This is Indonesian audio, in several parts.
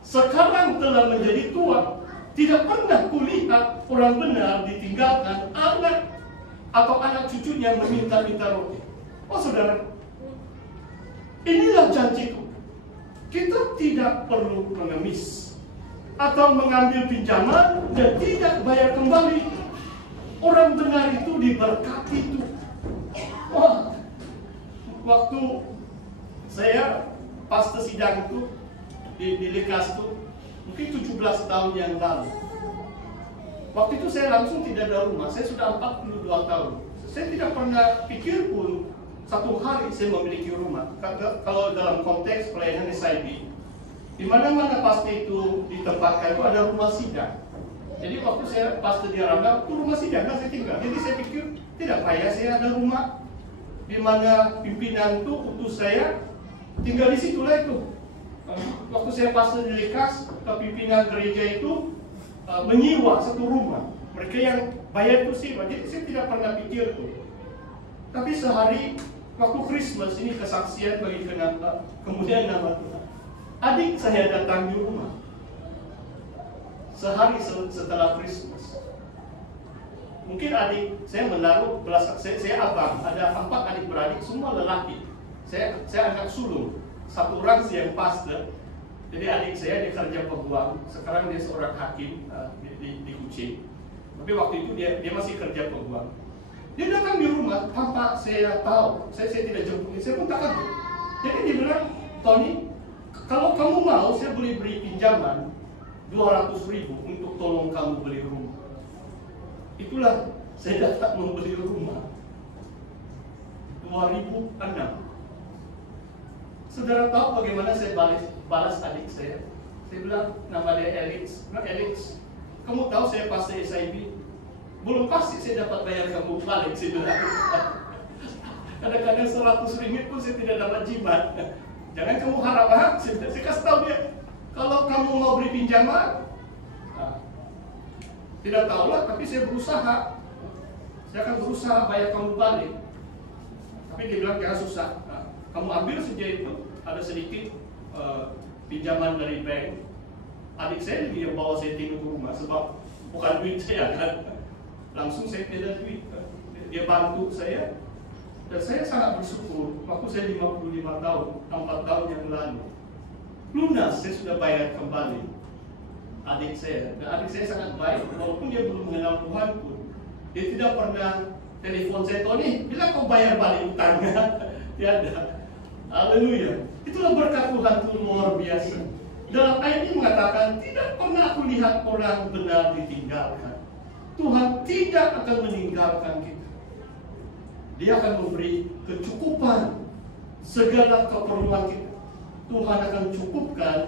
Sekarang telah menjadi tua, tidak pernah kulihat orang benar ditinggalkan anak atau anak cucunya meminta-minta roti. Oh saudara, inilah janjiku. Kita tidak perlu mengemis atau mengambil pinjaman dan tidak bayar kembali. Orang benar itu diberkati itu. Wah, waktu saya pas sidang itu di Lekas itu mungkin 17 tahun yang lalu. Waktu itu saya langsung tidak ada rumah. Saya sudah 42 tahun. Saya tidak pernah pikir pun satu hari saya memiliki rumah. Kalau dalam konteks pelayanan SIB, di mana-mana pasti itu ditempatkan itu ada rumah sidang. Jadi waktu saya pasti di Aranda, itu rumah sidang saya tinggal. Jadi saya pikir tidak payah saya ada rumah di mana pimpinan itu utus saya tinggal di situlah itu. Waktu saya pasti di Lekas, pimpinan gereja itu menyewa satu rumah. Mereka yang bayar itu sewa. Jadi saya tidak pernah pikir tuh. Tapi sehari waktu Christmas ini kesaksian bagi kemudian nama Tuhan. Adik saya datang di rumah sehari setelah Christmas. Mungkin adik saya menaruh saya abang, ada 4 adik beradik semua lelaki. Saya anak sulung, satu orang yang pastor. Jadi adik saya dia kerja peguam, sekarang dia seorang hakim di Kucing. Tapi waktu itu dia masih kerja peguam. Dia datang di rumah tanpa saya tahu, saya tidak jemput, saya pun tak kaget. Jadi dia bilang, Tony, kalau kamu mau, saya boleh beri pinjaman 200.000 untuk tolong kamu beli rumah. Itulah saya datang membeli rumah 2006. Saudara tahu bagaimana saya balas adik saya? Saya bilang, nama dia Alex. Nah Alex, kamu tahu saya pasti SIB? Belum pasti saya dapat bayar kamu balik. Saya bilang, kadang-kadang 100 ringgit pun saya tidak dapat jimat. Jangan kamu harap-harap, saya kasih tahu dia. Kalau kamu mau beri pinjaman, tidak tahulah, tapi saya berusaha. Saya akan berusaha bayar kamu balik. Tapi dia bilang, jangan susah. Kamu ambil saja itu, ada sedikit pinjaman dari bank. Adik saya dia bawa saya tinggal ke rumah, sebab bukan duit saya kan. Langsung saya tidak ada duit. Dia bantu saya. Dan saya sangat bersyukur, waktu saya 55 tahun, 4 tahun yang lalu, lunas saya sudah bayar kembali adik saya. Dan adik saya sangat baik, walaupun dia belum mengenal Tuhan pun. Dia tidak pernah telepon saya, Tony, bila kau bayar balik utangnya? Tiada. Haleluya. Itulah berkat Tuhan itu luar biasa. Dalam ayat ini mengatakan, tidak pernah aku lihat orang benar ditinggalkan. Tuhan tidak akan meninggalkan kita. Dia akan memberi kecukupan segala keperluan kita. Tuhan akan cukupkan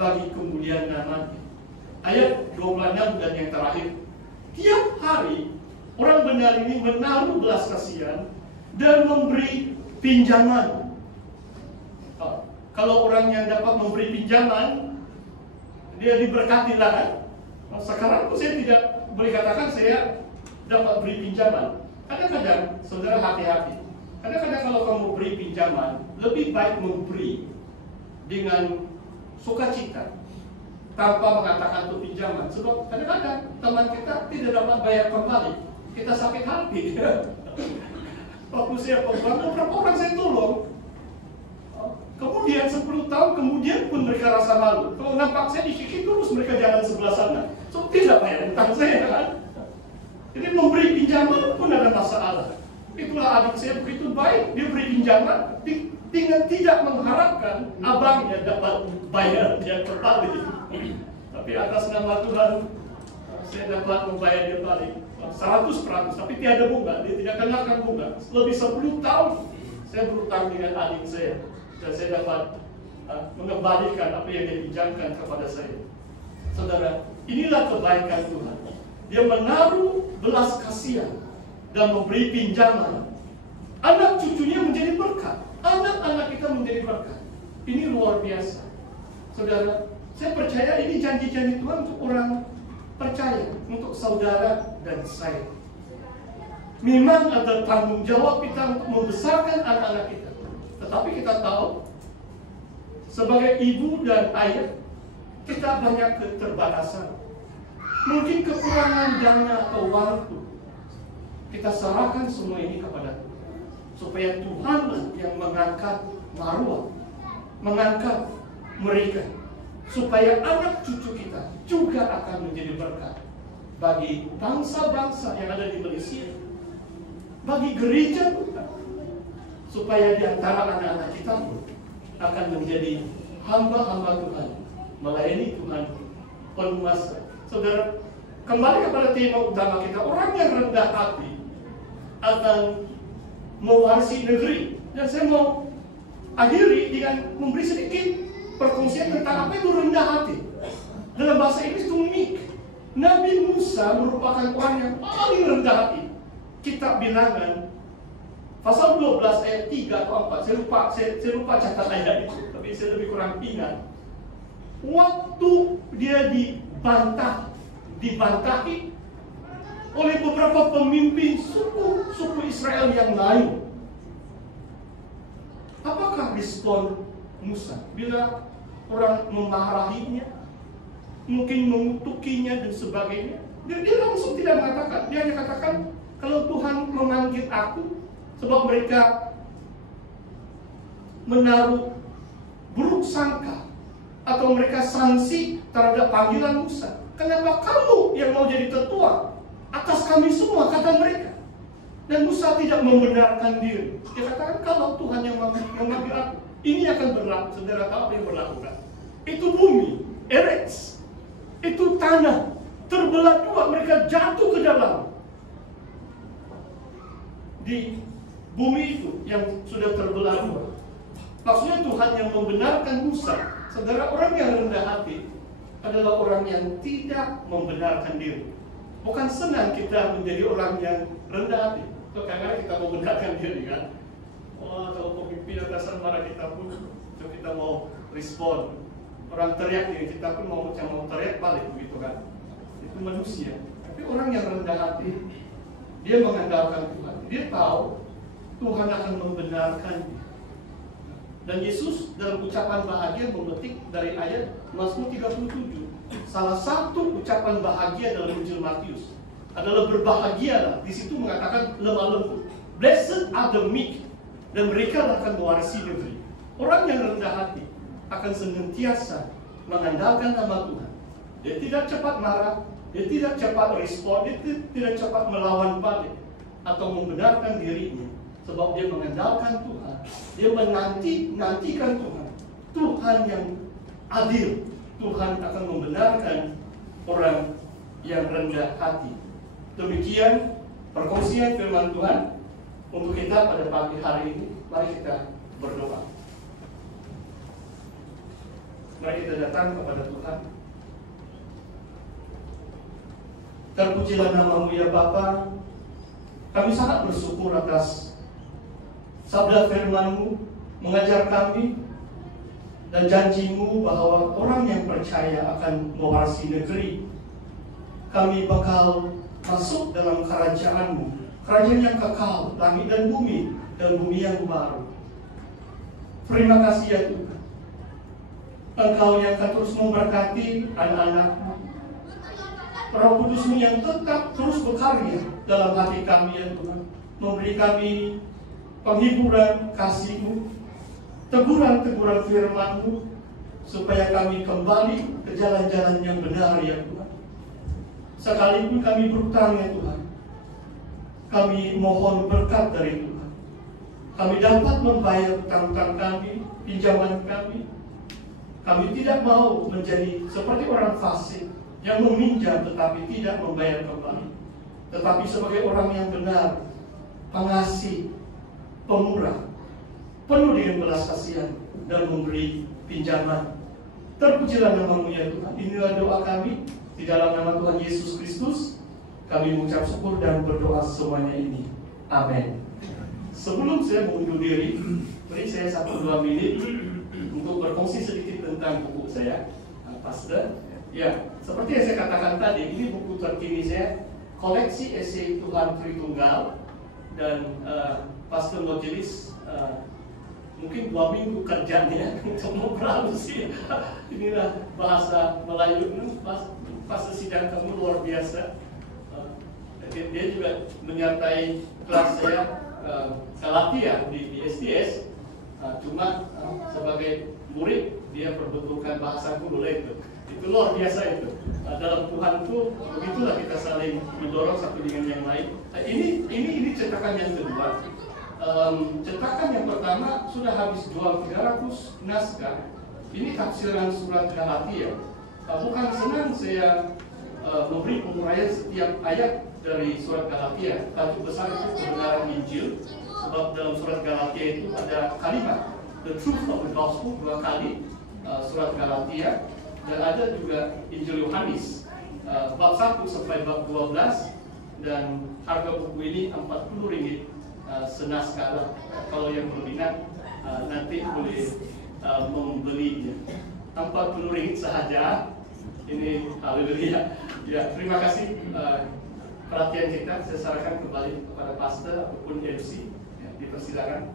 bagi kemuliaan nama-Nya. Ayat 26 dan yang terakhir, tiap hari orang benar ini menaruh belas kasihan dan memberi pinjaman. Kalau orang yang dapat memberi pinjaman, dia diberkatilah kan? Sekarang pun saya tidak boleh katakan saya dapat beri pinjaman. Kadang-kadang, saudara hati-hati. Kadang-kadang kalau kamu beri pinjaman, lebih baik memberi dengan sukacita tanpa mengatakan itu pinjaman. Sebab kadang-kadang teman kita tidak dapat bayar kembali, kita sakit hati. Waktu saya peguam, berapa orang saya tolong. Kemudian 10 tahun kemudian pun mereka rasa malu. Kalau nampak saya dikikik terus mereka jalan sebelah sana. So tidak bayar utang saya kan. Jadi memberi pinjaman pun ada masalah. Itulah adik saya begitu baik, dia beri pinjaman dengan tidak mengharapkan abangnya dapat bayar dia kembali. Tapi atas nama Tuhan saya dapat membayar dia balik 100%, tapi tiada bunga, dia tidak kenakan bunga. Lebih 10 tahun saya berutang dengan adik saya. Dan saya dapat mengembalikan apa yang dia pinjamkan kepada saya. Saudara, inilah kebaikan Tuhan. Dia menaruh belas kasihan dan memberi pinjaman. Anak cucunya menjadi berkat. Anak-anak kita menjadi berkat. Ini luar biasa. Saudara, saya percaya ini janji-janji Tuhan untuk orang percaya, untuk saudara dan saya. Memang ada tanggung jawab kita untuk membesarkan anak-anak kita. Tetapi kita tahu, sebagai ibu dan ayah, kita banyak keterbatasan, mungkin kekurangan dana atau waktu. Kita serahkan semua ini kepada Tuhan, supaya Tuhanlah yang mengangkat Marwah, mengangkat mereka, supaya anak cucu kita juga akan menjadi berkat bagi bangsa-bangsa yang ada di Malaysia, bagi gereja kita, supaya di antara anak-anak kita akan menjadi hamba-hamba Tuhan, melayani Tuhan penuh masa. Saudara, kembali kepada tema utama kita, orang yang rendah hati akan mewarisi negeri. Dan saya mau akhiri dengan memberi sedikit perkongsian tentang apa itu rendah hati. Dalam bahasa Inggris itu unik. Nabi Musa merupakan orang yang paling rendah hati. Kitab Bilangan pasal 12 ayat 3 atau 4. Saya lupa catat ayat itu, tapi saya lebih kurang ingat. Waktu dia dibantahi oleh beberapa pemimpin suku Israel yang lain. Apakah respon Musa bila orang memarahinya, mungkin mengutukinya dan sebagainya? Dia langsung tidak mengatakan. Dia hanya katakan, kalau Tuhan memanggil aku, sebab mereka menaruh buruk sangka atau mereka sanksi terhadap panggilan Musa. Kenapa kamu yang mau jadi tetua atas kami semua, kata mereka. Dan Musa tidak membenarkan diri. Dia katakan, kalau Tuhan yang memanggil aku, ini akan berlaku. Saudara tahu apa yang berlaku kan? Itu bumi, Eretz. Itu tanah terbelah dua, mereka jatuh ke dalam. Di bumi itu yang sudah terbelah dua. Maksudnya Tuhan yang membenarkan Musa. Saudara, orang yang rendah hati adalah orang yang tidak membenarkan diri. Bukan senang kita menjadi orang yang rendah hati. Kadang-kadang kita mau membenarkan diri kan. Wah, kalau pemimpin atasan marah kita pun, kita mau respon. Orang teriak nih, kita pun mau teriak balik begitu kan. Itu manusia. Tapi orang yang rendah hati, dia mengandalkan Tuhan. Dia tahu Tuhan akan membenarkan dia. Dan Yesus dalam ucapan bahagia memetik dari ayat Mazmur 37. Salah satu ucapan bahagia dalam Injil Matius adalah berbahagialah. Di situ mengatakan lemah lembut. Blessed are the meek, dan mereka akan mewarisi negeri. Orang yang rendah hati akan senantiasa mengandalkan nama Tuhan. Dia tidak cepat marah, dia tidak cepat respon, dia tidak cepat melawan balik atau membenarkan dirinya, sebab dia mengandalkan Tuhan. Dia menantikan Tuhan. Tuhan yang adil. Tuhan akan membenarkan orang yang rendah hati. Demikian perkongsian firman Tuhan untuk kita pada pagi hari ini. Mari kita berdoa. Mari kita datang kepada Tuhan. Terpujilah nama-Mu ya Bapa. Kami sangat bersyukur atas sabda firman-Mu mengajar kami dan janji-Mu bahwa orang yang percaya akan mewarisi negeri. Kami bakal masuk dalam kerajaan-Mu, kerajaan yang kekal, langit dan bumi yang baru. Terima kasih ya Tuhan. Engkau yang akan terus memberkati anak-anak-Mu, Roh Kudus-Mu yang tetap terus berkarya dalam hati kami ya Tuhan, memberi kami penghiburan kasih-Mu, teguran-teguran firman-Mu, supaya kami kembali ke jalan-jalan yang benar ya Tuhan. Sekalipun kami berhutang ya Tuhan, kami mohon berkat dari Tuhan. Kami dapat membayar hutang-hutang kami, pinjaman kami. Kami tidak mau menjadi seperti orang fasik yang meminjam tetapi tidak membayar kembali, tetapi sebagai orang yang benar, pengasih, pemurah, penuh dengan belas kasihan dan memberi pinjaman. Terpujilah nama-Mu ya Tuhan. Inilah doa kami di dalam nama Tuhan Yesus Kristus. Kami mengucap syukur dan berdoa semuanya ini. Amin. Sebelum saya mengundur diri, beri saya 1-2 menit untuk berkongsi sedikit tentang buku saya, Pastor. Ya, seperti yang saya katakan tadi, ini buku terkini saya, koleksi esai Tuhan Tritunggal, dan Pastor Majelis mungkin 2 minggu kerjanya untuk memproduksi. Inilah bahasa Melayu, pas sidang kamu luar biasa. Dia juga menyertai kelas saya Galatia di SDS. Cuma sebagai murid dia perbetulkan bahasaku boleh itu luar biasa itu. Dalam Tuhan tuh begitulah kita saling mendorong satu dengan yang lain. Ini cetakan yang kedua. Cetakan yang pertama sudah habis jual 300 naskah. Ini tafsiran surat Galatia. Bukan senang saya memberi penguraian setiap ayat dari surat Galatia. Tajuk besar itu kebenaran Injil. Sebab dalam surat Galatia itu ada kalimat the truth of the gospel 2 kali, surat Galatia, dan ada juga Injil Yohanes bab 1 sampai bab 12, dan harga buku ini Rp40 senaskah lah. Kalau yang berminat nanti boleh membelinya. Rp40 sahaja. Ini haleluya. Ya, terima kasih perhatian kita. Saya sarankan kembali kepada pastor ataupun MC. Ya, dipersilakan.